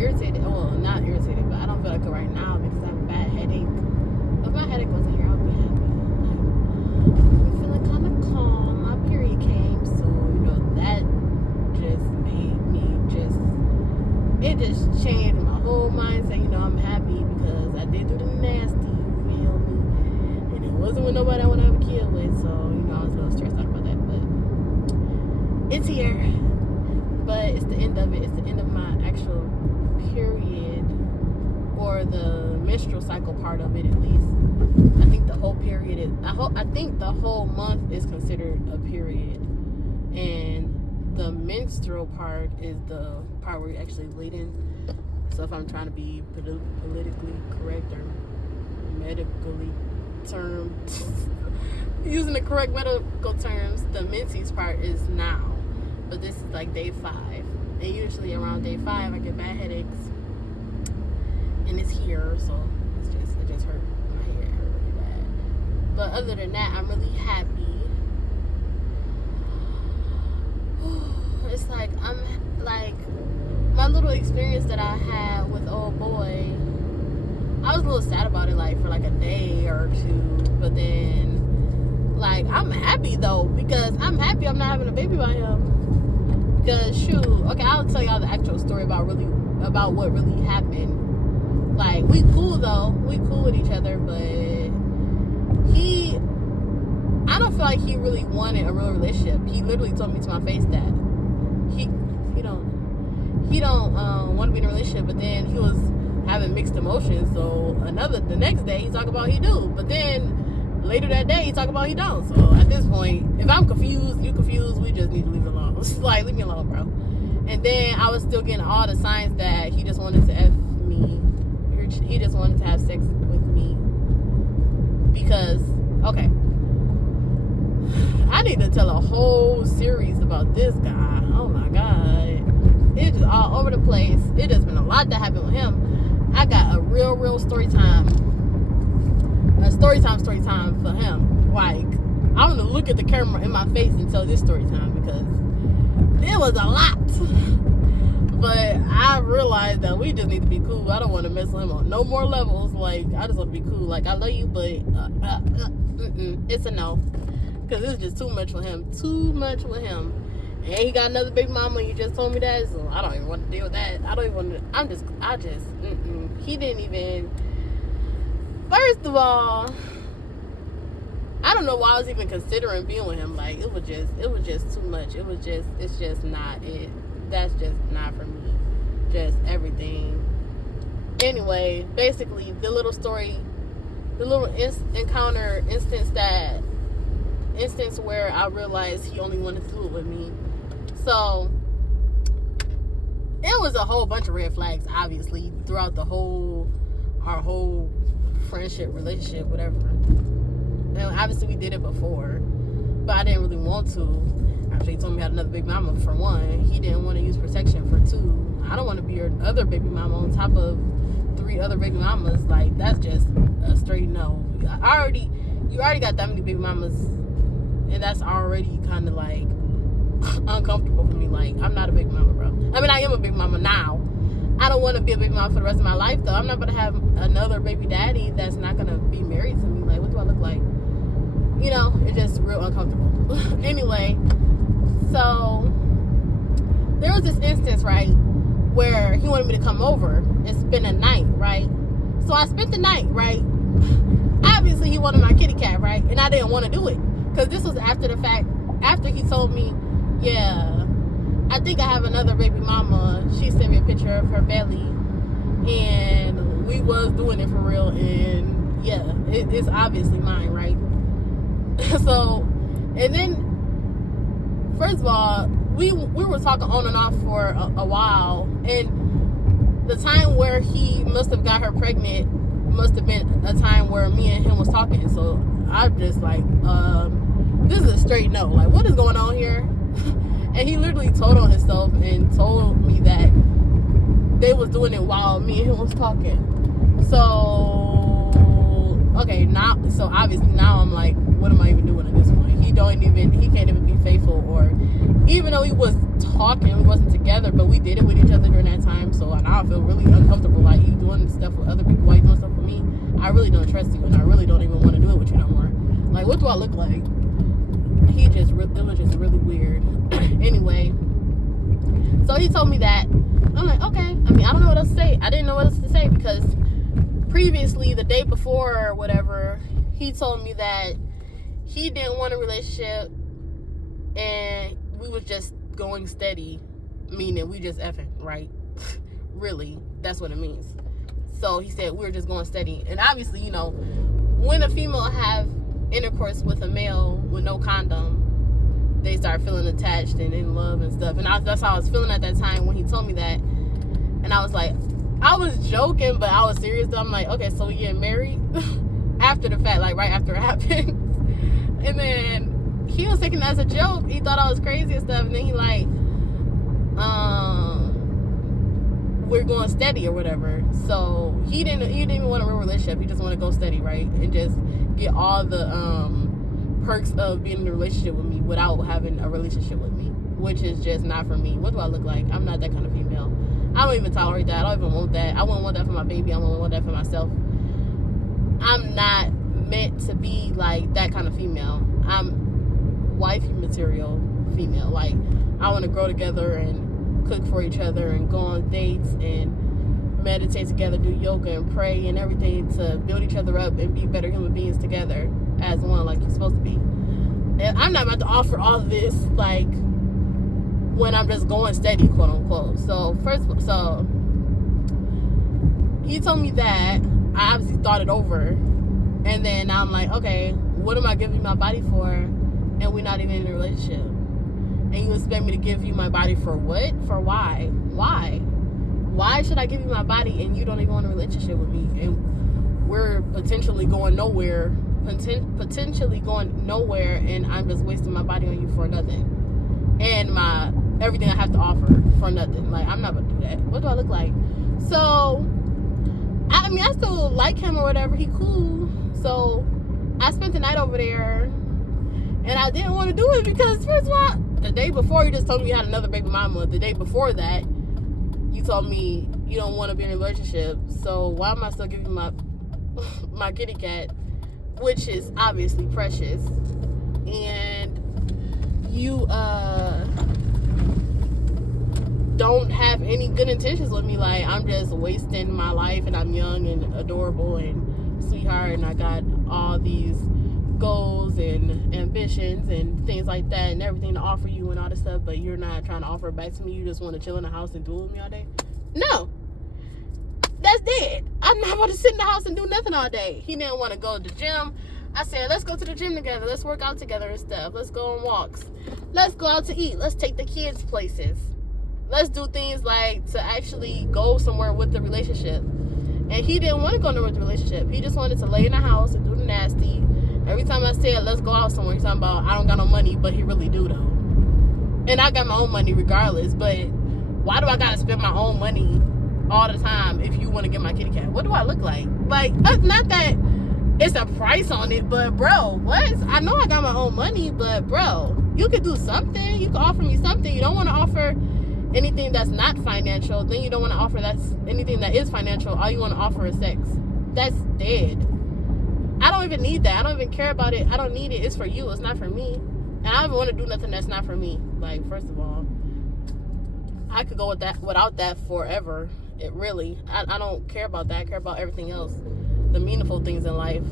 irritated. Well, not irritated, but I don't feel like it right now because I have a bad headache. If my headache wasn't here, I would be happy. I'm feeling kind of calm. My period came, so that just made me it just changed my whole mindset. I'm happy because I did do the nasty, you feel me? And it wasn't with nobody I want to have a kid with, so I was a little stressed out about that, but it's here. But it's the end of it. It's the end of my actual period, or the menstrual cycle part of it, at least. I think the whole period is. I think the whole month is considered a period, and the menstrual part is the part where you're actually bleeding. So if I'm trying to be politically correct or medically termed, using the correct medical terms, the menses part is now. But this is like day 5. And usually around day 5, I get bad headaches. And it's here, so it just hurt. My hair hurt really bad. But other than that, I'm really happy. It's like, my little experience that I had with old boy, I was a little sad about it, for a day or two. But then, I'm happy, though, because I'm happy I'm not having a baby by him. Because, shoot, okay, I'll tell y'all the actual story about what really happened. We cool, though. We cool with each other, but I don't feel like he really wanted a real relationship. He literally told me to my face that he don't want to be in a relationship, but then he was having mixed emotions. So the next day he talk about he do, but then later that day he talk about he don't. So at this point, if I'm confused, you confused, we just need to leave it alone. Leave me alone, bro. And then I was still getting all the signs that he just wanted to F me. He just wanted to have sex with me because, okay, I need to tell a whole series about this guy. Oh my God. It's just all over the place. It just been a lot that happened with him. I got a real story time. A story time for him. I'm gonna look at the camera in my face and tell this story time because it was a lot. But I realized that we just need to be cool. I don't want to mess with him on no more levels. I just want to be cool. I love you, but it's a no. Because it's just too much for him. Too much with him. And he got another baby mama. You just told me that. So I don't even want to deal with that. I don't even want to. He didn't even. First of all, I don't know why I was even considering being with him. It was just too much. It's just not it. That's just not for me. Just everything. Anyway, basically, the little story, the little instance where I realized he only wanted to do it with me. So it was a whole bunch of red flags, obviously, throughout our whole friendship, relationship, whatever. And obviously we did it before, but I didn't really want to. After he told me I had another baby mama, for one, he didn't want to use protection. For 2, I don't want to be your other baby mama on top of 3 other baby mamas. That's just a straight no. You already got that many baby mamas, and that's already kind of uncomfortable for me. I'm not a baby mama, bro. I mean, I am a baby mama now. I don't want to be a baby mama for the rest of my life, though. I'm not going to have another baby daddy that's not going to be married to me. What do I look like? It's just real uncomfortable. Anyway, so there was this instance, right, where he wanted me to come over and spend a night, right? So I spent the night, right? Obviously, he wanted my kitty cat, right? And I didn't want to do it. Because this was after he told me, yeah, I think I have another baby mama. She sent me a picture of her belly. And we was doing it for real. And yeah, it's obviously mine, right? So, and then, first of all, we were talking on and off for a while. And the time where he must have got her pregnant must have been a time where me and him was talking. So I'm just this is a straight no. What is going on here? And he literally told on himself and told me that they was doing it while me and him was talking. So, okay, so obviously now I'm what am I even doing at this point? He can't even be faithful, or even though he was talking, we wasn't together, but we did it with each other during that time. So, and I I feel really uncomfortable. Like, you doing stuff with other people while you doing stuff with me. I really don't trust you, and I really don't even want to do it with you no more. Like, what do I look like? It was just really weird. Anyway, so he told me that. I'm like, okay. I mean, I don't know what else to say. I didn't know what else to say because previously, the day before or whatever, he told me that he didn't want a relationship and we was just going steady, meaning we just effing, right? Really, that's what it means. So he said we were just going steady. And obviously, you know, when a female have intercourse with a male with no condom, they start feeling attached and in love and stuff. And that's how I was feeling at that time when he told me that. And I was like, I was joking, but I was serious though. I'm like, okay, so we getting married? After the fact, like right after it happened. And then he was taking it as a joke. He thought I was crazy and stuff. And then he like, we're going steady or whatever. So he didn't even want a real relationship. He just wanted to go steady, right? And just get all the perks of being in a relationship with me without having a relationship with me, which is just not for me. What do I look like? I'm not that kind of female. I don't even tolerate that. I don't even want that. I wouldn't want that for my baby. I wouldn't want that for myself. I'm not meant to be like that kind of female. I'm wifey material female. Like, I want to grow together and cook for each other and go on dates and meditate together, do yoga and pray and everything to build each other up and be better human beings together as one, like you're supposed to be. And I'm not about to offer all of this like when I'm just going steady, quote unquote. So he told me that. I obviously thought it over, and then I'm like, okay, what am I giving my body for? And we're not even in a relationship. And you expect me to give you my body for what? For why? Why should I give you my body and you don't even want a relationship with me? And we're potentially going nowhere, and I'm just wasting my body on you for nothing. And my everything I have to offer for nothing. Like, I'm not gonna do that. What do I look like? So I mean, I still like him or whatever. He cool. So I spent the night over there, and I didn't want to do it because, first of all, the day before you just told me you had another baby mama. The day before that, you told me you don't want to be in a relationship. So why am I still giving you my kitty cat, which is obviously precious, and you don't have any good intentions with me? Like, I'm just wasting my life, and I'm young and adorable and sweetheart, and I got all these goals and ambitions and things like that and everything to offer you and all this stuff, but you're not trying to offer it back to me. You just want to chill in the house and do it with me all day? No, that's dead. I'm not going to sit in the house and do nothing all day. He didn't want to go to the gym. I said, let's go to the gym together. Let's work out together and stuff. Let's go on walks. Let's go out to eat. Let's take the kids places. Let's do things like to actually go somewhere with the relationship. And he didn't want to go nowhere with the relationship. He just wanted to lay in the house and do the nasty. Every time I said, let's go out somewhere, he's talking about, I don't got no money, but he really do, though. And I got my own money regardless, but why do I got to spend my own money all the time if you want to get my kitty cat? What do I look like? Like, not that it's a price on it, but, bro, what? I know I got my own money, but, bro, you could do something. You could offer me something. You don't want to offer anything that's not financial. Then you don't want to offer that's anything that is financial. All you want to offer is sex. That's dead. I don't even need that. I don't even care about it. I don't need it. It's for you. It's not for me. And I don't even want to do nothing that's not for me. Like, first of all, I could go with that without that forever. It really, I don't care about that. I care about everything else, the meaningful things in life.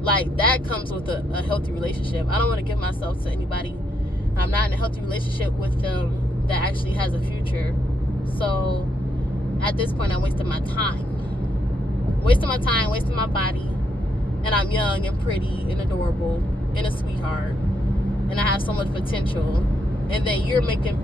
Like, that comes with a healthy relationship. I don't want to give myself to anybody. I'm not in a healthy relationship with them that actually has a future. So at this point, I'm wasting my time, wasting my body. And I'm young and pretty and adorable and a sweetheart, and I have so much potential. And then you're making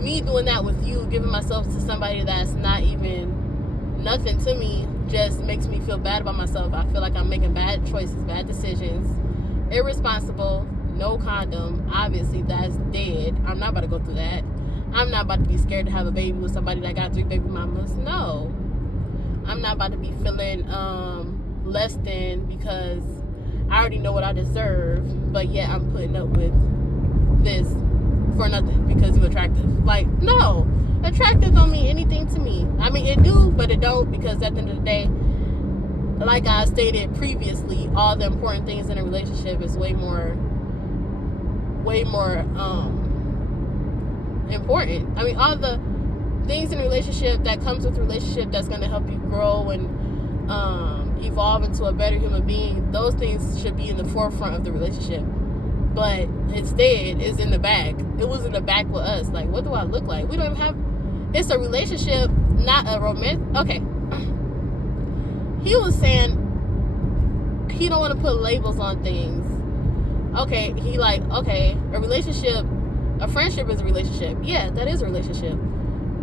me doing that with you, giving myself to somebody that's not even nothing to me, just makes me feel bad about myself. I feel like I'm making bad choices, bad decisions, irresponsible, no condom. Obviously, that's dead. I'm not about to go through that. I'm not about to be scared to have a baby with somebody that got 3 baby mamas. No. I'm not about to be feeling less than because I already know what I deserve, but yet I'm putting up with this for nothing because you're attractive. Like, no, attractive don't mean anything to me. I mean, it do, but it don't, because at the end of the day, like I stated previously, all the important things in a relationship is way more important. I mean, all the things in a relationship that comes with a relationship that's going to help you grow and evolve into a better human being, those things should be in the forefront of the relationship. But instead, it's in the back. It was in the back with us. Like, what do I look like? We don't even have... It's a relationship, not a romance. Okay. He was saying he don't want to put labels on things. Okay, he like, okay, a relationship, a friendship is a relationship. Yeah, that is a relationship.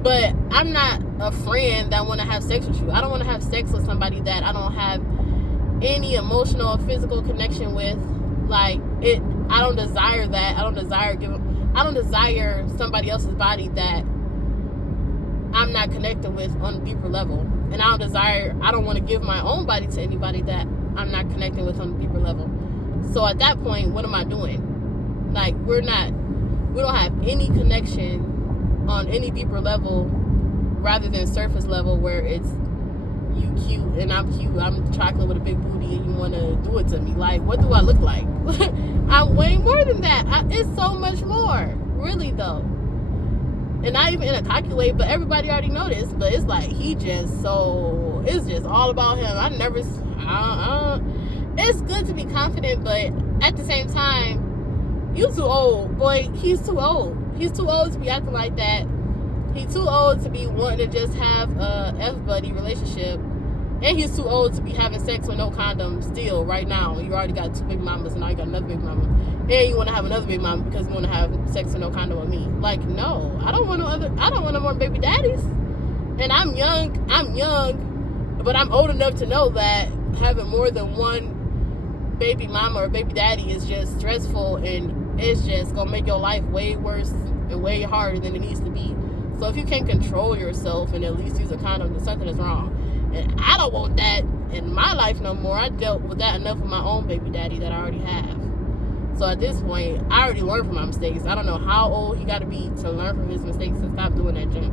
But I'm not a friend that want to have sex with you. I don't want to have sex with somebody that I don't have any emotional or physical connection with. Like, I don't desire that. I don't desire somebody else's body that I'm not connected with on a deeper level. And I don't want to give my own body to anybody that I'm not connecting with on a deeper level. So at that point, what am I doing? Like, we don't have any connection on any deeper level rather than surface level, where it's you cute and I'm cute, I'm chocolate with a big booty, and you want to do it to me. Like, what do I look like? I'm way more than that. It's so much more, really, though. And not even in a cocky way, but everybody already know this. But it's like, it's just all about him. It's good to be confident, but at the same time, you too old. Boy, he's too old. He's too old to be acting like that. He's too old to be wanting to just have a F-buddy relationship. And he's too old to be having sex with no condom still right now. You already got 2 big mamas, and now you got another big mama. And you want to have another big mama because you want to have sex with no condom with me. Like, no. I don't want no more baby daddies. And I'm young, but I'm old enough to know that having more than one baby mama or baby daddy is just stressful, and it's just going to make your life way worse and way harder than it needs to be. So if you can't control yourself and at least use a condom, then something is wrong. And I don't want that in my life no more. I dealt with that enough with my own baby daddy that I already have. So at this point, I already learned from my mistakes. I don't know how old he got to be to learn from his mistakes and stop doing that junk.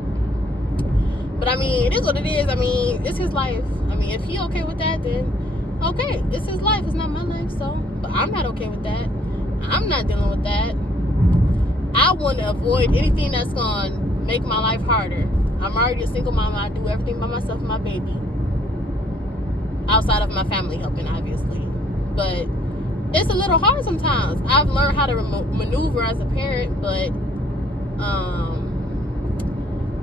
But I mean, it is what it is. I mean, it's his life. I mean, if he okay with that, then okay. It's his life. It's not my life. So, but I'm not okay with that. I'm not dealing with that. I want to avoid anything that's going to make my life harder. I'm already a single mama. I do everything by myself and my baby. Outside of my family helping, obviously. But it's a little hard sometimes. I've learned how to maneuver as a parent, but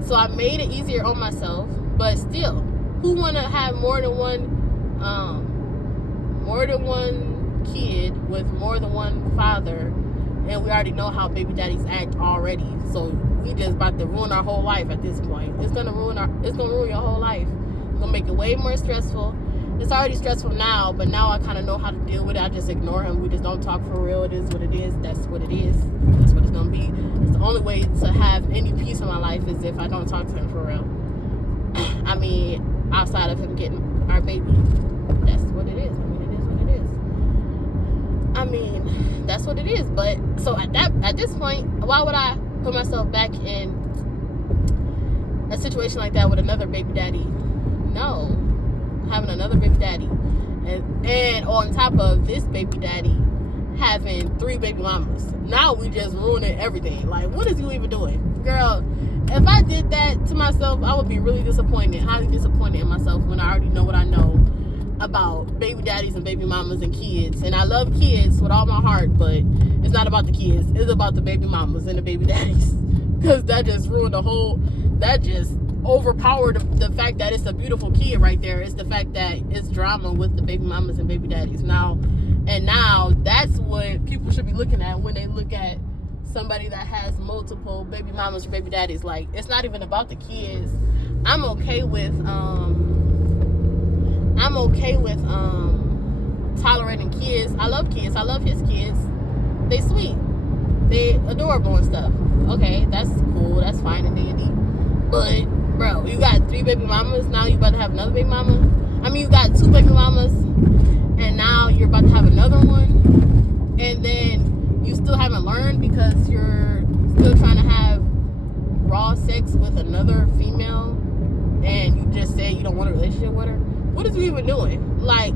so I made it easier on myself. But still, who want to have more than one kid with more than one father? And we already know how baby daddies act already. So we just about to ruin our whole life at this point. It's gonna ruin your whole life. It's gonna make it way more stressful. It's already stressful now, but now I kind of know how to deal with it. I just ignore him. We just don't talk for real. It is what it is. That's what it is. That's what it's gonna be. It's the only way to have any peace in my life is if I don't talk to him for real. I mean, outside of him getting our baby. That's what it is. I mean, it is what it is. I mean, that's what it is. But so at this point, why would I put myself back in a situation like that with another baby daddy? No. Having another baby daddy. And on top of this baby daddy having 3 baby mamas. Now we just ruining everything. Like, what is you even doing? Girl, if I did that to myself, I would be really disappointed. Highly disappointed in myself when I already know what I know about baby daddies and baby mamas and kids. And I love kids with all my heart, but it's not about the kids. It's about the baby mamas and the baby daddies. Because that just ruined that just overpowered the fact that it's a beautiful kid right there. It's the fact that it's drama with the baby mamas and baby daddies. Now that's what people should be looking at when they look at somebody that has multiple baby mamas or baby daddies. Like, it's not even about the kids. I'm okay with tolerating kids. I love kids. I love his kids. They sweet. They adorable and stuff. Okay, that's cool. That's fine and dandy. But, bro, you got 3 baby mamas. Now you about to have another baby mama. I mean, you got 2 baby mamas. And now you're about to have another one. And then you still haven't learned because you're still trying to have raw sex with another female and you just say you don't want a relationship with her, what is you even doing? Like,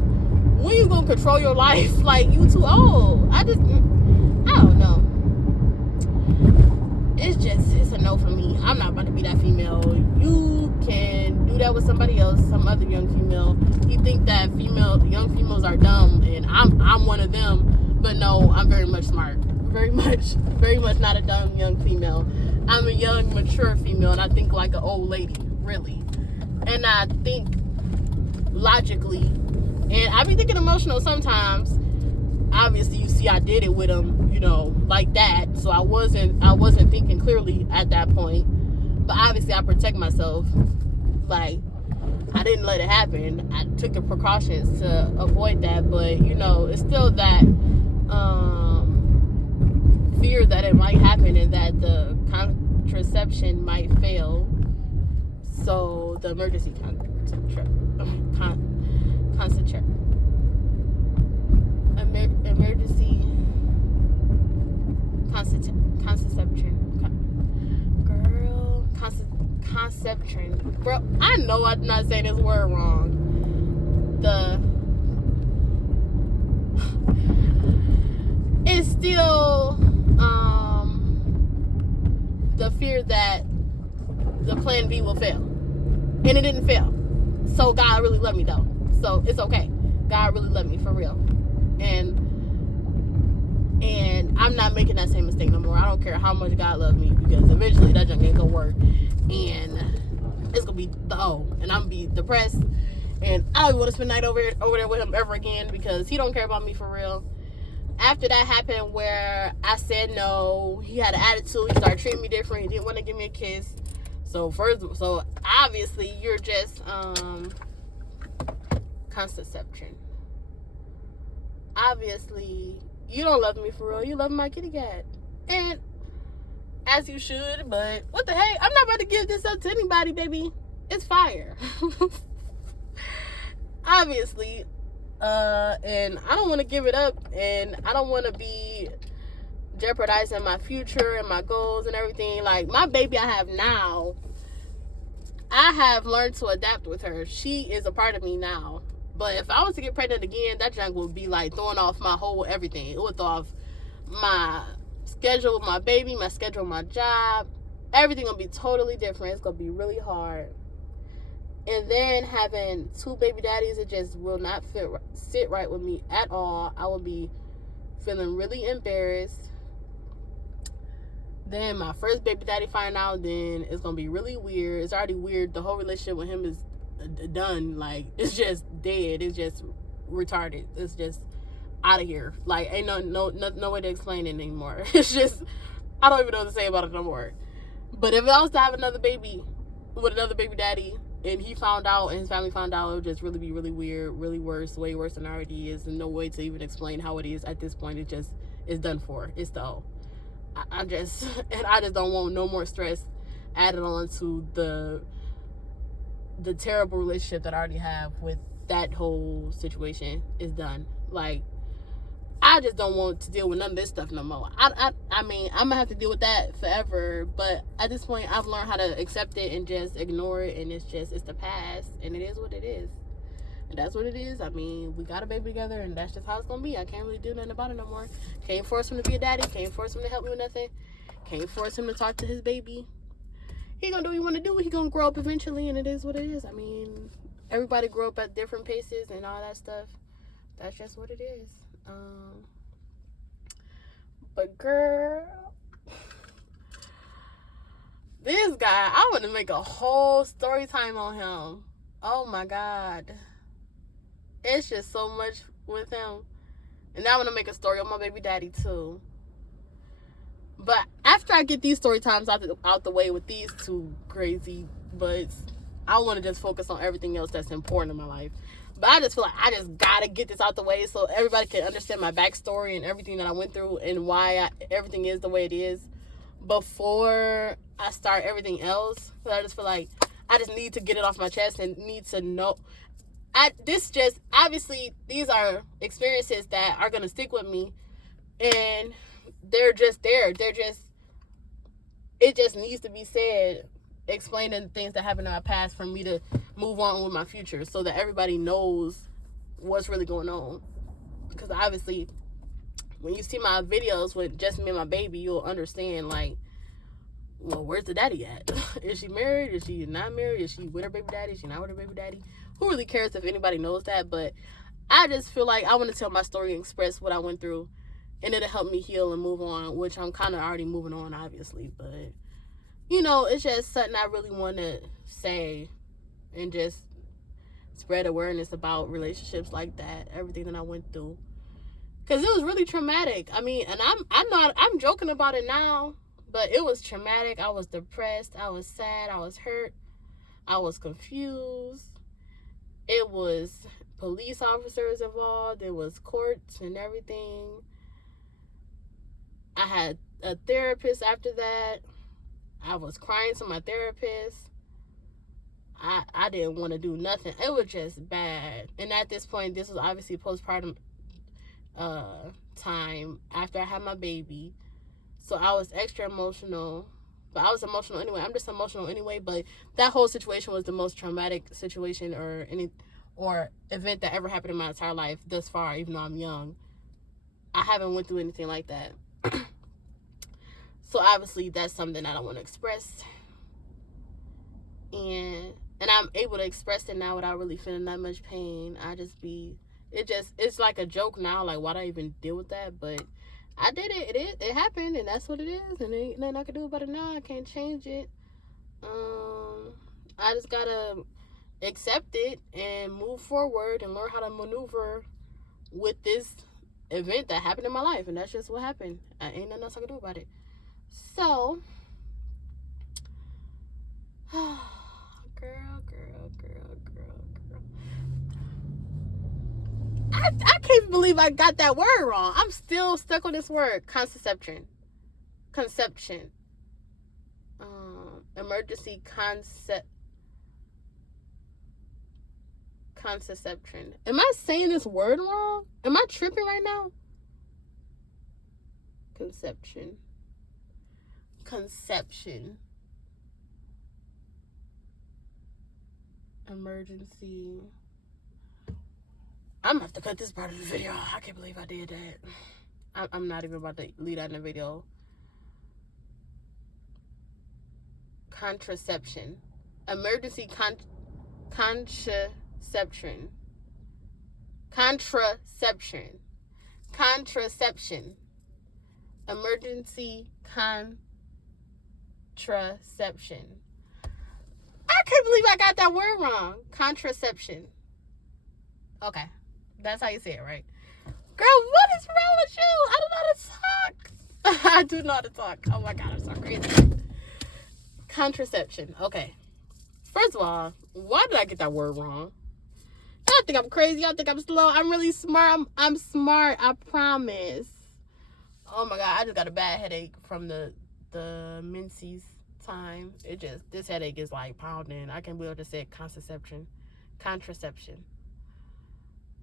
when you gonna control your life? Like, you too old. I don't know. It's a no for me. I'm not about to be that female. You can do that with somebody else, some other young female. You think that young females are dumb, and I'm one of them. But no, I'm very much smart. Very much not a dumb young female. I'm a young, mature female, and I think like an old lady, really. And I think logically, and I be thinking emotional sometimes. Obviously, you see, I did it with him, like that. So I wasn't thinking clearly at that point. But obviously, I protect myself. Like, I didn't let it happen. I took the precautions to avoid that. But it's still that fear that it might happen and that the contraception might fail. So the emergency emergency conception. Bro, I know I'm not saying this word wrong. It's still the fear that the plan B will fail. And it didn't fail. So God really loved me though. So it's okay. God really loved me for real. And I'm not making that same mistake no more. I don't care how much God loves me, because eventually that junk ain't gonna work, and it's gonna be and I'm gonna be depressed, and I don't want to spend the night over there with him ever again, because he don't care about me for real. After that happened, where I said no, he had an attitude. He started treating me different. He didn't want to give me a kiss. So obviously you're just contraception. Obviously, you don't love me for real. You love my kitty cat. And as you should, but what the heck? I'm not about to give this up to anybody, baby. It's fire. Obviously. And I don't want to give it up, and I don't want to be jeopardizing my future and my goals and everything. Like, my baby I have now, I have learned to adapt with her. She is a part of me now. But if I was to get pregnant again, that junk would be like throwing off my whole everything. It would throw off my schedule with my baby, my schedule with my job. Everything will be totally different. It's going to be really hard. And then having two baby daddies, it just will not sit right with me at all. I will be feeling really embarrassed. Then my first baby daddy find out, then it's going to be really weird. It's already weird. The whole relationship with him is done. Like, it's just dead. It's just retarded. It's just out of here. Like, ain't no way to explain it anymore. It's just, I don't even know what to say about it no more. But if I was to have another baby with another baby daddy, and he found out, and his family found out, it would just really be really weird, really worse, way worse than it already is, and no way to even explain how it is at this point. It's done for. It's the I just don't want no more stress added on to the terrible relationship that I already have with that whole situation. Is done. Like, I just don't want to deal with none of this stuff no more. I mean, I'm gonna have to deal with that forever, but at this point, I've learned how to accept it and just ignore it, and it's the past, and it is what it is. And that's what it is. I mean, we got a baby together, and that's just how it's gonna be. I can't really do nothing about it no more. Can't force him to be a daddy. Can't force him to help me with nothing. Can't force him to talk to his baby. He gonna do what he wanna do. He gonna grow up eventually, and it is what it is. I mean, everybody grow up at different paces and all that stuff. That's just what it is. But girl, this guy, I want to make a whole story time on him. Oh my God. It's just so much with him. And now I want to make a story on my baby daddy too. But after I get these story times out the way with these two crazy butts, I want to just focus on everything else that's important in my life. But I just feel like I just gotta get this out the way so everybody can understand my backstory and everything that I went through and why everything is the way it is before I start everything else. But I just feel like I just need to get it off my chest and need to know. Obviously, these are experiences that are gonna stick with me, and they're just there. They're just it just needs to be said, explaining things that happened in my past for me to move on with my future, so that everybody knows what's really going on. Because obviously, when you see my videos with just me and my baby, you'll understand, like, well, where's the daddy at? Is she married? Is she not married? Is she with her baby daddy? Is she not with her baby daddy? Who really cares if anybody knows that? But I just feel like I want to tell my story and express what I went through, and it'll help me heal and move on, which I'm kind of already moving on, obviously. But, you know, it's just something I really want to say and just spread awareness about relationships like that, everything that I went through. Because it was really traumatic. I mean, and I'm joking about it now, but it was traumatic. I was depressed. I was sad. I was hurt. I was confused. It was police officers involved. It was courts and everything. I had a therapist after that. I was crying to my therapist. I didn't want to do nothing. It was just bad. And at this point, this was obviously postpartum time after I had my baby. So I was extra emotional. But I was emotional anyway. I'm just emotional anyway. But that whole situation was the most traumatic situation or event that ever happened in my entire life thus far, even though I'm young. I haven't went through anything like that. So obviously that's something that I want to express. And I'm able to express it now without really feeling that much pain. It's like a joke now, like why'd I even deal with that? But I did it. It happened, and that's what it is, and there ain't nothing I can do about it now. I can't change it. I just gotta accept it and move forward and learn how to maneuver with this event that happened in my life, and that's just what happened. Ain't nothing else I can do about it. So, girl. I can't believe I got that word wrong. I'm still stuck on this word, conception. Emergency conception. Am I saying this word wrong? Am I tripping right now? Conception. Emergency. I'm gonna have to cut this part of the video. I can't believe I did that. I'm not even about to leave that in the video. Contraception. Emergency contraception. Emergency contraception. I can't believe I got that word wrong. Contraception. Okay. That's how you say it, right? Girl, what is wrong with you? I don't know how to talk. I do know how to talk. Oh my God, I'm so crazy. Contraception. Okay. First of all, why did I get that word wrong? Y'all think I'm crazy. Y'all think I'm slow. I'm really smart. I'm smart. I promise. Oh my God, I just got a bad headache from the menses time. This headache is like pounding. I can't believe I just said contraception.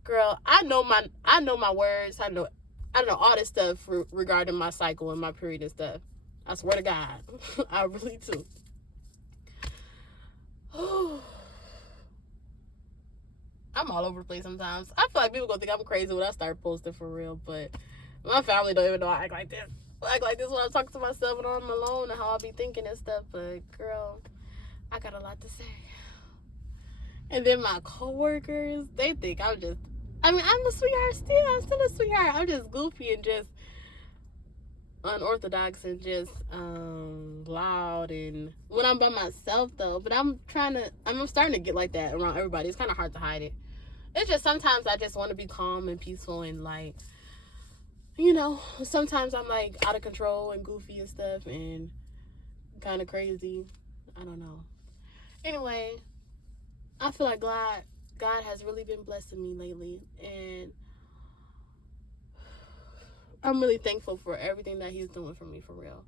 Girl, I know my words. I know all this stuff regarding my cycle and my period and stuff. I swear to God, I really do. I'm all over the place sometimes. I feel like people gonna think I'm crazy when I start posting for real, but my family don't even know I act like this. I act like this when I'm talking to myself and I'm alone and how I be thinking and stuff. But girl, I got a lot to say. And then my coworkers, they think I'm a sweetheart still. I'm still a sweetheart. I'm just goofy and just unorthodox and just loud, and when I'm by myself though. But I'm starting to get like that around everybody. It's kind of hard to hide it. It's just sometimes I just want to be calm and peaceful and like, you know, sometimes I'm like out of control and goofy and stuff and kind of crazy. I don't know. Anyway, I feel like God has really been blessing me lately, and I'm really thankful for everything that he's doing for me, for real,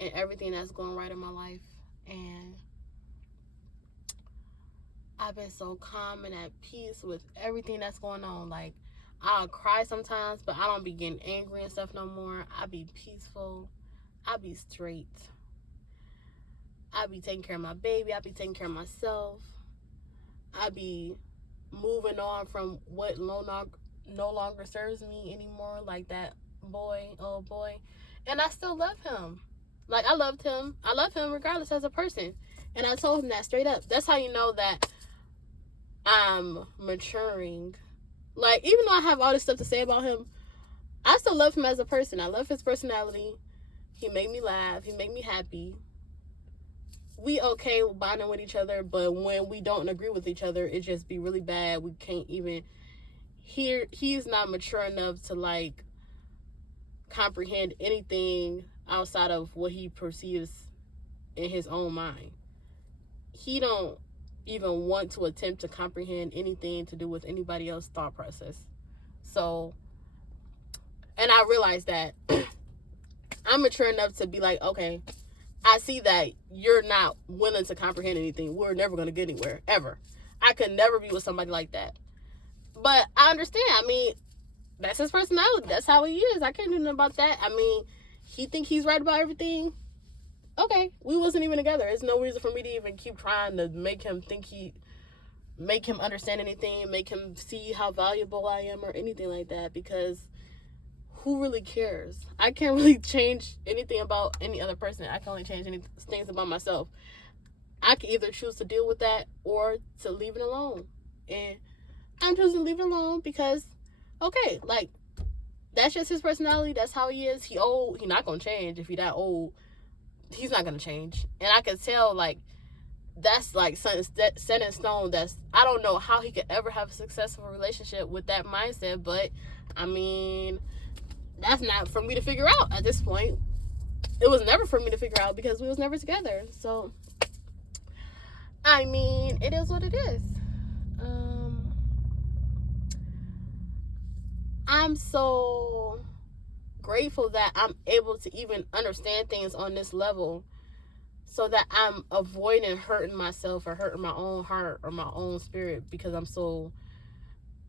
and everything that's going right in my life. And I've been so calm and at peace with everything that's going on. Like, I'll cry sometimes, but I don't be getting angry and stuff no more. I be peaceful. I be straight. I be taking care of my baby. I be taking care of myself. I be moving on from what no longer serves me anymore, like that old boy. And I still love him. Like, I loved him. I love him regardless as a person. And I told him that straight up. That's how you know that I'm maturing. Like, even though I have all this stuff to say about him, I still love him as a person. I love his personality. He made me laugh. He made me happy. We okay with bonding with each other, but when we don't agree with each other, it just be really bad. We can't even hear. He's not mature enough to, like, comprehend anything outside of what he perceives in his own mind. He don't even want to attempt to comprehend anything to do with anybody else's thought process. So, and I realized that I'm mature enough to be like, okay, I see that you're not willing to comprehend anything. We're never going to get anywhere, ever. I could never be with somebody like that. But I understand. I mean, that's his personality. That's how he is. I can't do nothing about that. I mean, he think he's right about everything. Okay, we wasn't even together. There's no reason for me to even keep trying to make him understand anything, make him see how valuable I am or anything like that, because who really cares? I can't really change anything about any other person. I can only change things about myself. I can either choose to deal with that or to leave it alone. And I'm choosing to leave it alone because, okay, like, that's just his personality. That's how he is. He old. He not going to change. If he that old, he's not going to change. And I can tell, like, that's, like, set in stone. I don't know how he could ever have a successful relationship with that mindset. But, I mean, that's not for me to figure out at this point. It was never for me to figure out because we was never together. So, I mean, it is what it is. I'm so grateful that I'm able to even understand things on this level so that I'm avoiding hurting myself or hurting my own heart or my own spirit because I'm so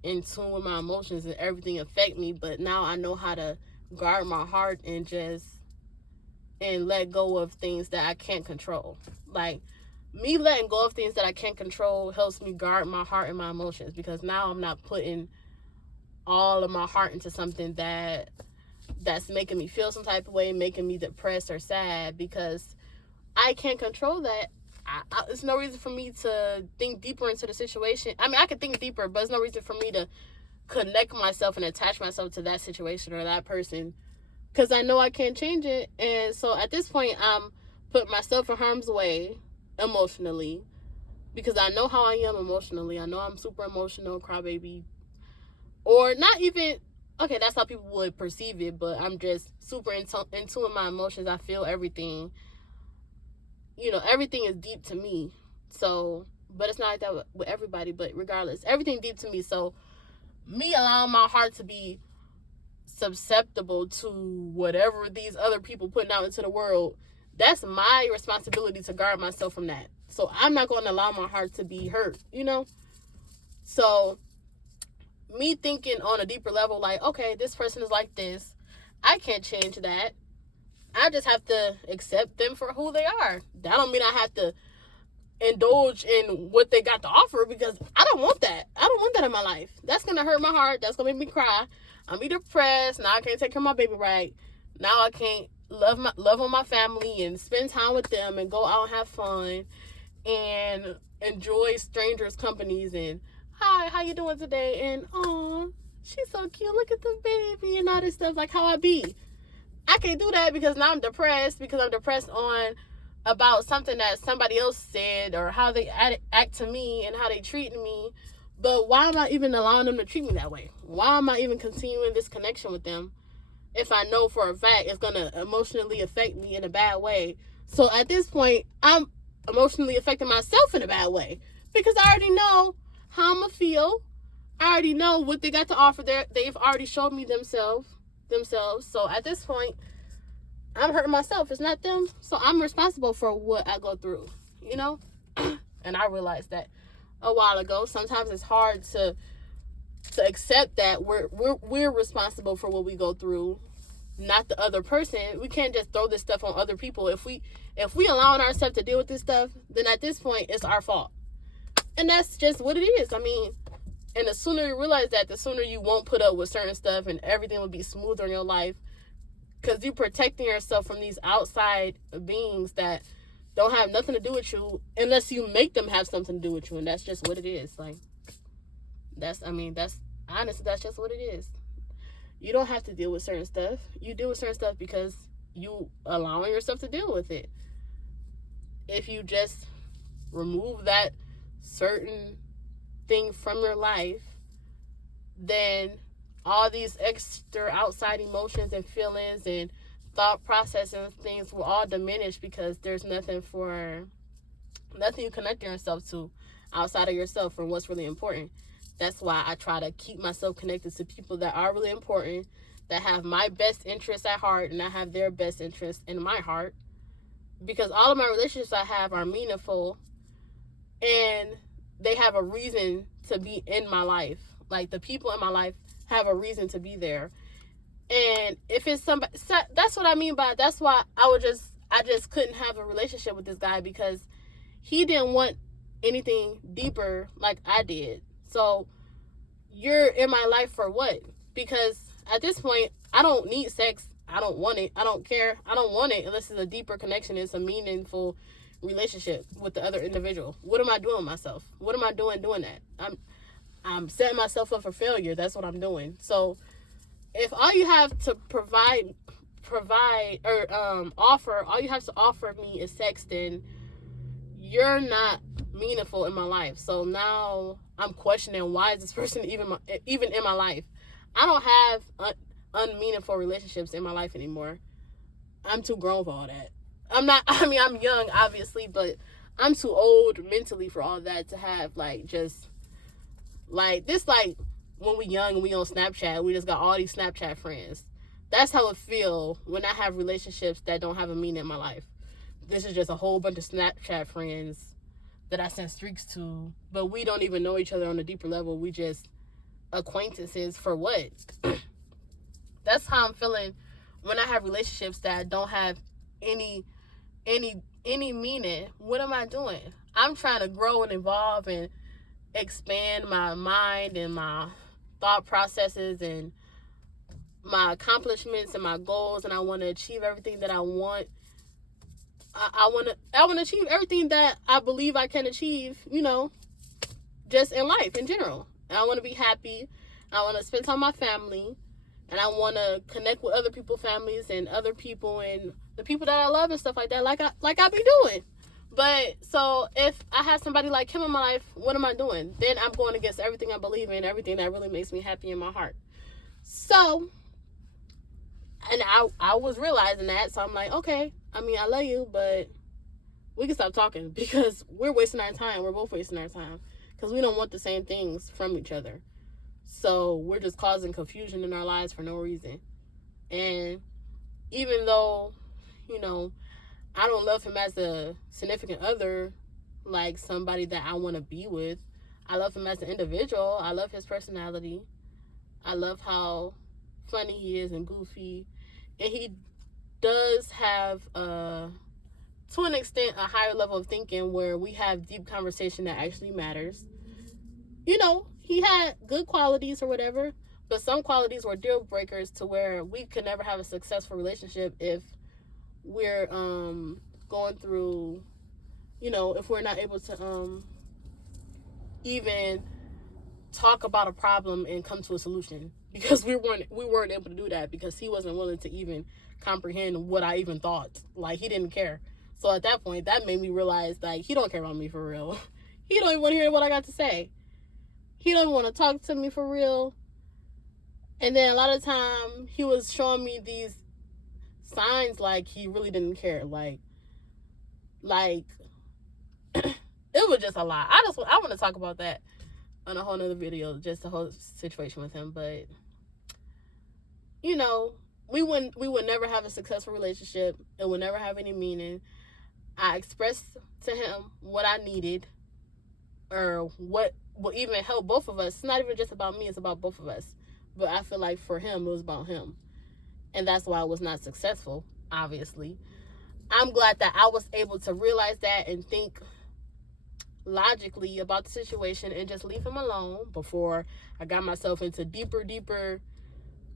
in tune with my emotions and everything affect me. But now I know how to guard my heart and let go of things that I can't control. Like, me letting go of things that I can't control helps me guard my heart and my emotions, because now I'm not putting all of my heart into something that's making me feel some type of way, making me depressed or sad, because I can't control that. There's no reason for me to think deeper into the situation. I mean, I could think deeper, but there's no reason for me to connect myself and attach myself to that situation or that person, because I know I can't change it. And so at this point, I'm putting myself in harm's way emotionally, because I know how I am emotionally. I know I'm super emotional, crybaby, or not even, okay, that's how people would perceive it, but I'm just super in tune with my emotions. I feel everything. You know, everything is deep to me. So, but it's not like that with everybody, but regardless, everything deep to me. So, me allowing my heart to be susceptible to whatever these other people putting out into the world, that's my responsibility to guard myself from that. So, I'm not going to allow my heart to be hurt, you know? So, me thinking on a deeper level, like, okay, this person is like this. I can't change that. I just have to accept them for who they are. That don't mean I have to indulge in what they got to offer, because I don't want that. I don't want that in my life. That's going to hurt my heart. That's going to make me cry. I'm be depressed. Now I can't take care of my baby right. Now I can't love on my family and spend time with them and go out and have fun and enjoy strangers' companies and, hi, how you doing today? And, oh, she's so cute. Look at the baby and all this stuff, like how I be. I can't do that because now I'm depressed, because I'm depressed about something that somebody else said or how they act to me and how they treat me. But why am I even allowing them to treat me that way? Why am I even continuing this connection with them if I know for a fact it's going to emotionally affect me in a bad way? So at this point, I'm emotionally affecting myself in a bad way, because I already know how I'm going to feel. I already know what they got to offer. They've already showed me themselves. So at this point, I'm hurting myself. It's not them. So I'm responsible for what I go through, you know? And I realized that a while ago. Sometimes it's hard to accept that we're responsible for what we go through. not the other person. We can't just throw this stuff on other people. If we allowing ourselves to deal with this stuff, then at this point it's our fault. And that's just what it is. I mean, and the sooner you realize that, the sooner you won't put up with certain stuff and everything will be smoother in your life, because you're protecting yourself from these outside beings that don't have nothing to do with you unless you make them have something to do with you. And that's just what it is. Like, that's honestly, that's just what it is. You don't have to deal with certain stuff. You deal with certain stuff because you allowing yourself to deal with it. If you just remove that certain thing from your life, then all these extra outside emotions and feelings and thought process and things will all diminish, because there's nothing you connect yourself to outside of yourself from what's really important. That's why I try to keep myself connected to people that are really important, that have my best interests at heart, and I have their best interests in my heart, because all of my relationships I have are meaningful and they have a reason to be in my life. Like, the people in my life have a reason to be there. And if it's somebody, that's what I mean by, that's why I just couldn't have a relationship with this guy, because he didn't want anything deeper like I did. So you're in my life for what? Because at this point, I don't need sex. I don't want it. I don't care. I don't want it unless it's a deeper connection. It's a meaningful relationship with the other individual. What am I doing myself? What am I doing that? I'm setting myself up for failure. That's what I'm doing. So if all you have to provide or offer, all you have to offer me is sex, then you're not meaningful in my life. So now I'm questioning, why is this person even in my life? I don't have unmeaningful relationships in my life anymore. I'm too grown for all that. I'm young, obviously, but I'm too old mentally for all that to have, like, just like this, like when we young and we on Snapchat, we just got all these Snapchat friends. That's how it feel when I have relationships that don't have a meaning in my life. This is just a whole bunch of Snapchat friends that I send streaks to, but we don't even know each other on a deeper level. We just acquaintances for what? That's how I'm feeling when I have relationships that don't have any meaning. What am I doing? I'm trying to grow and evolve and expand my mind and my thought processes and my accomplishments and my goals, and I want to achieve everything that I want. I want to achieve everything that I believe I can achieve, just in life in general. And I want to be happy. I want to spend time with my family, and I want to connect with other people's families and other people and the people that I love and stuff like that, like I be doing. But so if I have somebody like him in my life, what am I doing? Then I'm going against everything I believe in, everything that really makes me happy in my heart. So, and I was realizing that, so I'm like, okay, I love you, but we can stop talking, because we're wasting our time. We're both wasting our time, because we don't want the same things from each other. So we're just causing confusion in our lives for no reason. And even though, I don't love him as a significant other, like somebody that I want to be with, I love him as an individual. I love his personality. I love how funny he is and goofy. And he does have, to an extent, a higher level of thinking where we have deep conversation that actually matters. He had good qualities or whatever, but some qualities were deal breakers to where we could never have a successful relationship if we're going through, if we're not able to even talk about a problem and come to a solution, because we weren't able to do that, because he wasn't willing to even comprehend what I even thought. Like, he didn't care. So at that point, that made me realize, like, he don't care about me for real. He don't even want to hear what I got to say. He don't want to talk to me for real. And then a lot of time he was showing me these signs like he really didn't care. Like it was just a lot. I want to talk about that on a whole nother video, just the whole situation with him. But we would never have a successful relationship. It would never have any meaning. I expressed to him what I needed, or what will even help both of us. It's not even just about me, it's about both of us. But I feel like for him, it was about him. And that's why I was not successful, obviously. I'm glad that I was able to realize that and think logically about the situation and just leave him alone before I got myself into deeper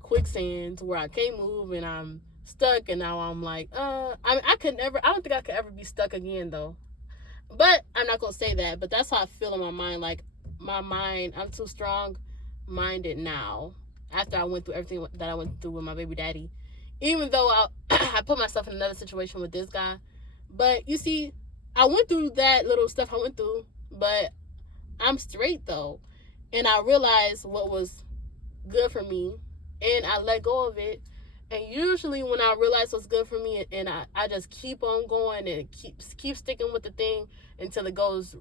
quicksands where I can't move and I'm stuck. And now I'm like, I could never, I don't think I could ever be stuck again though. But I'm not gonna say that. But that's how I feel in my mind. Like my mind, I'm too strong minded now. After I went through everything that I went through with my baby daddy, even though I put myself in another situation with this guy. But you see, I went through that little stuff I went through, but I'm straight though, and I realized what was good for me, and I let go of it. And usually when I realize what's good for me and I just keep on going and keep sticking with the thing until it goes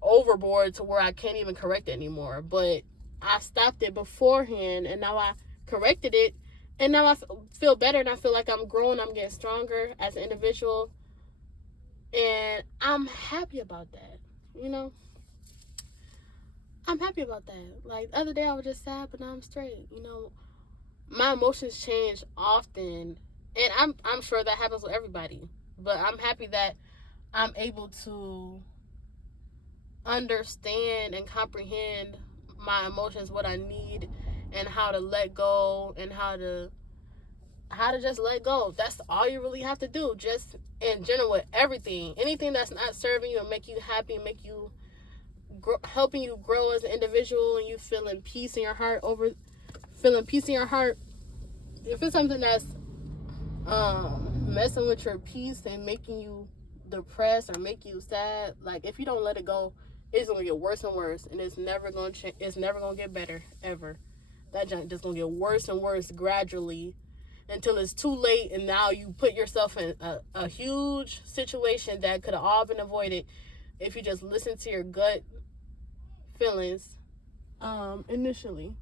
overboard to where I can't even correct it anymore. But I stopped it beforehand and now I corrected it, and now I feel better and I feel like I'm growing, I'm getting stronger as an individual, and I'm happy about that, you know? I'm happy about that. Like the other day I was just sad, but now I'm straight, you know? My emotions change often, and I'm sure that happens with everybody. But I'm happy that I'm able to understand and comprehend my emotions, what I need, and how to let go, and how to just let go. That's all you really have to do. Just in general with everything, anything that's not serving you or make you happy, make you helping you grow as an individual, and you feeling peace in your heart if it's something that's messing with your peace and making you depressed or make you sad, like if you don't let it go, it's gonna get worse and worse, and it's never gonna change. It's never gonna get better ever. That junk just gonna get worse and worse gradually until it's too late, and now you put yourself in a huge situation that could have all been avoided if you just listen to your gut feelings initially.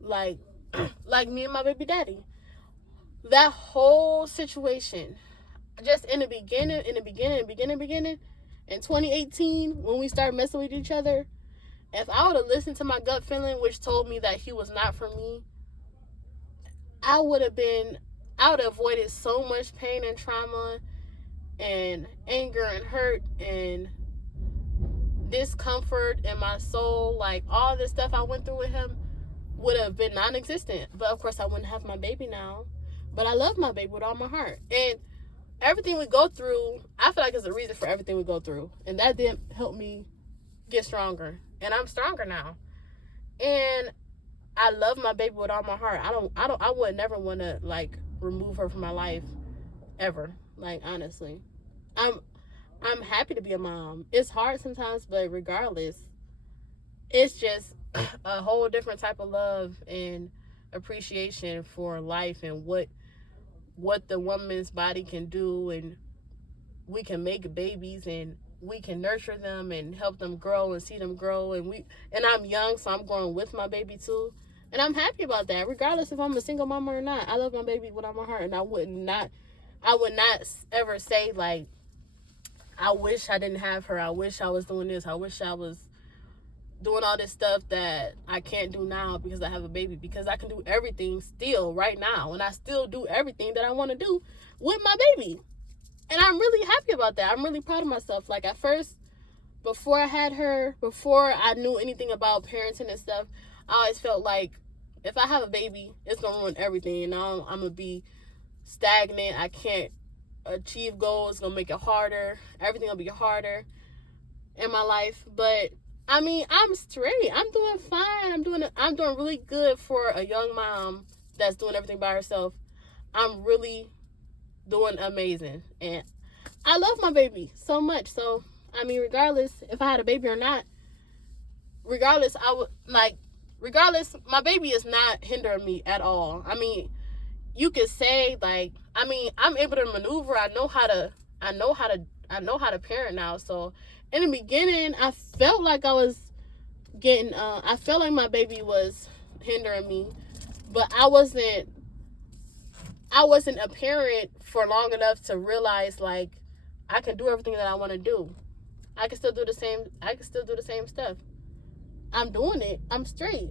Like me and my baby daddy, that whole situation, just in the beginning in 2018 when we started messing with each other, if I would have listened to my gut feeling, which told me that he was not for me, I would have avoided so much pain and trauma and anger and hurt and discomfort in my soul. Like all this stuff I went through with him would have been non-existent. But of course I wouldn't have my baby now. But I love my baby with all my heart. And everything we go through, I feel like it's a reason for everything we go through. And that did help me get stronger. And I'm stronger now. And I love my baby with all my heart. I would never want to like remove her from my life ever. Like honestly. I'm happy to be a mom. It's hard sometimes, but regardless, it's just a whole different type of love and appreciation for life and what the woman's body can do, and we can make babies and we can nurture them and help them grow and see them grow, and I'm young, so I'm growing with my baby too, and I'm happy about that regardless if I'm a single mama or not. I love my baby with all my heart, and I would not ever say like I wish I didn't have her, I wish I was doing this, I wish I was doing all this stuff that I can't do now because I have a baby, because I can do everything still right now, and I still do everything that I want to do with my baby, and I'm really happy about that. I'm really proud of myself. Like at first, before I had her, before I knew anything about parenting and stuff, I always felt like if I have a baby, it's gonna ruin everything, and I'm gonna be stagnant. I can't achieve goals. It's gonna make it harder. Everything will be harder in my life. But I mean, I'm straight. I'm doing fine. I'm doing really good for a young mom that's doing everything by herself. I'm really doing amazing, and I love my baby so much. So I mean, regardless if I had a baby or not, regardless, my baby is not hindering me at all. I mean, you could say like, I mean, I'm able to maneuver. I know how to parent now. So in the beginning, I felt like I was I felt like my baby was hindering me, but I wasn't a parent for long enough to realize like I can do everything that I want to do. I can still do the same stuff. I'm doing it. I'm straight.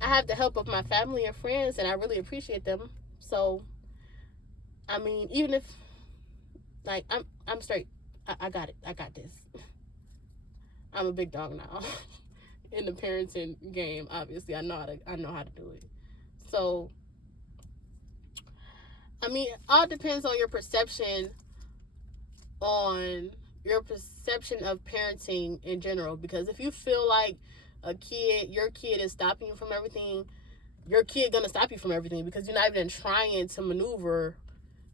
I have the help of my family and friends, and I really appreciate them. So, I mean, even if like I'm straight, I got it. I got this. I'm a big dog now in the parenting game. Obviously, I know how to do it. So, I mean, it all depends on your perception of parenting in general. Because if you feel like your kid is stopping you from everything, your kid gonna stop you from everything because you're not even trying to maneuver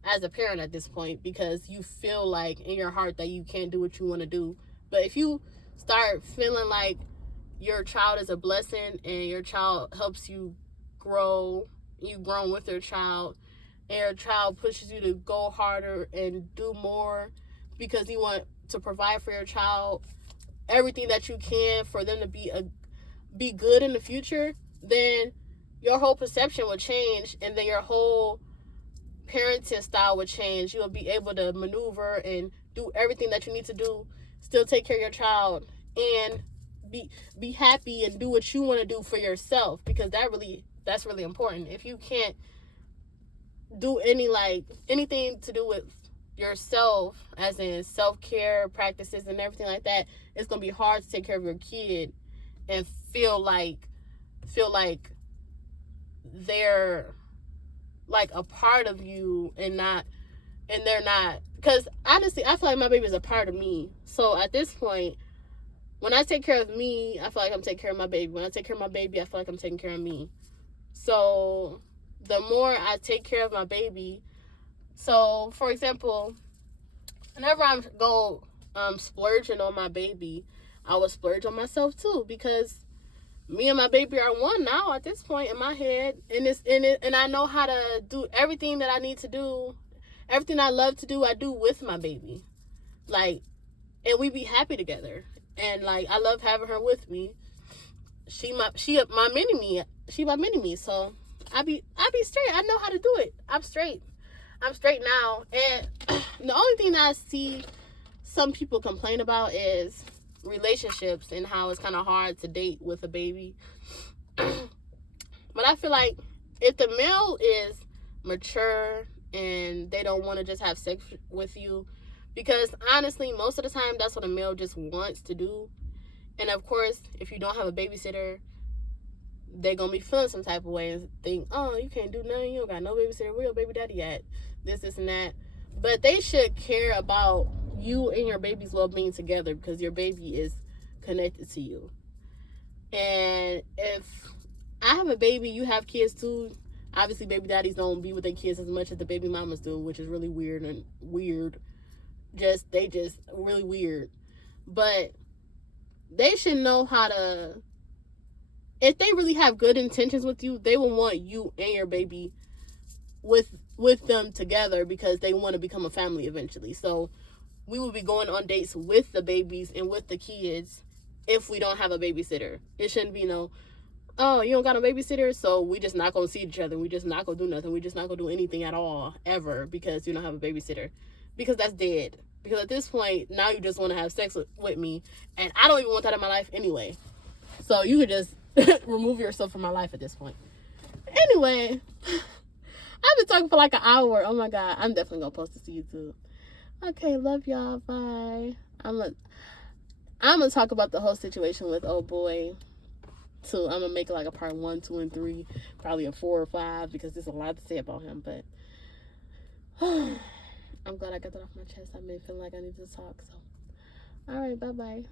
as a parent at this point because you feel like in your heart that you can't do what you want to do. But if you start feeling like your child is a blessing and your child helps you grow, you've grown with your child, and your child pushes you to go harder and do more because you want to provide for your child everything that you can for them to be good in the future, then your whole perception will change, and then your whole parenting style would change. You'll be able to maneuver and do everything that you need to do, still take care of your child, and be happy and do what you want to do for yourself, because that's really important. If you can't do anything to do with yourself, as in self-care practices and everything like that, it's gonna be hard to take care of your kid and feel like they're like a part of you and they're not. Because honestly, I feel like my baby is a part of me. So at this point, when I take care of me, I feel like I'm taking care of my baby. When I take care of my baby, I feel like I'm taking care of me. So the more I take care of my baby, so for example, whenever I go splurging on my baby, I will splurge on myself too, because me and my baby are one now at this point in my head, and I know how to do everything that I need to do, everything I love to do, I do with my baby, like, and we be happy together, and like I love having her with me. She my mini me, so I be straight. I know how to do it. I'm straight now, and the only thing that I see some people complain about is relationships and how it's kind of hard to date with a baby. But I feel like if the male is mature and they don't want to just have sex with you, because honestly most of the time that's what a male just wants to do, and of course if you don't have a babysitter, they're gonna be feeling some type of way and think, oh, you can't do nothing, you don't got no babysitter, where your baby daddy at, this and that. But they should care about you and your baby's well-being together, because your baby is connected to you. And if I have a baby, you have kids too. Obviously baby daddies don't be with their kids as much as the baby mamas do, which is really weird. They just really weird. But they should know how to, if they really have good intentions with you, they will want you and your baby with them together, because they want to become a family eventually. So we will be going on dates with the babies and with the kids if we don't have a babysitter. It shouldn't be no, oh, you don't got a babysitter, so we just not gonna see each other, we just not gonna do nothing, we just not gonna do anything at all ever because you don't have a babysitter, because that's dead. Because at this point now you just want to have sex with me, and I don't even want that in my life anyway, so you could just remove yourself from my life at this point. Anyway, I've been talking for like an hour. Oh my god, I'm definitely gonna post this to YouTube. Okay, love y'all. Bye. I'm gonna talk about the whole situation with old boy too. I'm gonna make it like a part 1, 2, and 3, probably a 4 or 5, because there's a lot to say about him. But I'm glad I got that off my chest. I've been feeling like I need to talk. So, all right, bye bye.